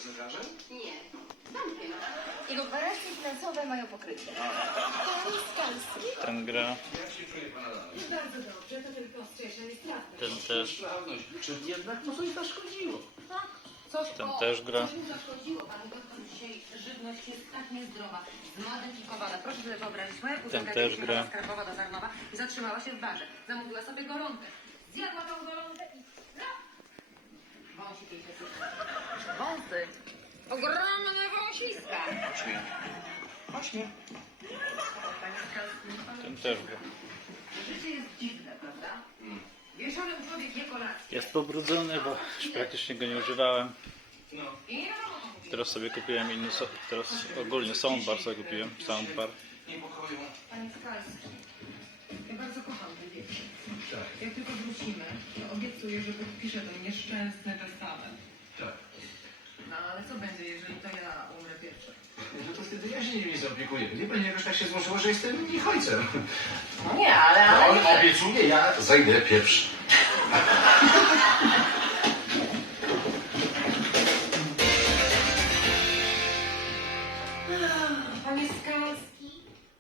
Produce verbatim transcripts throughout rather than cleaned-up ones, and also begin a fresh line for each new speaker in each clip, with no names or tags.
zakażeń?
Nie, bankiem. Jego gwarancje finansowe mają pokrycie.
Pan Skalski?
Ten gra,
Jak się czuje pana dalej?
Bardzo dobrze, to tylko ostrzejszenie sprawne.
ten też,
Sprawność. Czy jednak mu coś zaszkodziło?
Tak? Coś,
ten
o,
też gra.
Coś mi zaszkodziło, pani doktor. Dzisiaj żywność jest tak niezdrowa, zmodyfikowana. Proszę sobie wyobrazić, moja kuzynka
też
kiedyś
gra.
jechała z Krakowa do Tarnowa i zatrzymała się w barze. Zamówiła sobie golonkę. Zjadła tą golonkę i... No! Wąsik jej się sypie. Wąsy. Ogromne wąsiska.
Właśnie. Właśnie.
Panie Skalski,
Ten też gra.
życie jest dziwne, prawda?
Mm.
Wieczorem człowiek je kolację.
Jest pobrudzony, bo już praktycznie go nie używałem.
No.
I nie wiadomo, co mówić.
Teraz sobie kupiłem inny, so- teraz ogólnie soundbar sobie kupiłem, soundbar.
Niepokoju.
Panie Skalski, ja bardzo kocham ten wieczór.
Tak.
Jak tylko wrócimy, to obiecuję, że podpiszę ten nieszczęsny testament.
Tak.
No ale co będzie, jeżeli to ja umrę pierwsza?
No to wtedy ja się nimi zaopiekuję. Wie pani, jakoś tak się złożyło, że jestem ich ojcem.
No nie, ale...
No,
ale...
on obiecuje, ja zajdę pierwszy.
Panie Skalski?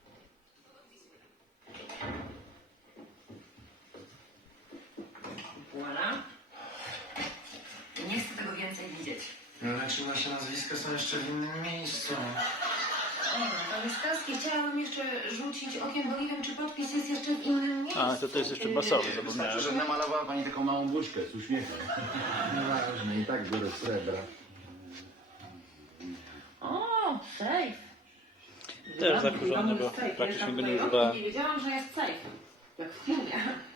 Voilà. Nie chcę tego więcej widzieć.
No ale czy nasze nazwiska są jeszcze w innym miejscu?
Panie Skalski, chciałabym jeszcze rzucić okiem, bo nie wiem, czy podpis jest jeszcze w innym miejscu.
A, to to jest jeszcze basowy,
Wystarczy,
zapomniałem.
że namalowała pani taką małą buźkę z uśmiechem. Ważne, i tak biorę srebra.
O, safe.
Też zakurzony, bo praktycznie go nie używałem.
Nie wiedziałam, że jest safe. Jak w filmie.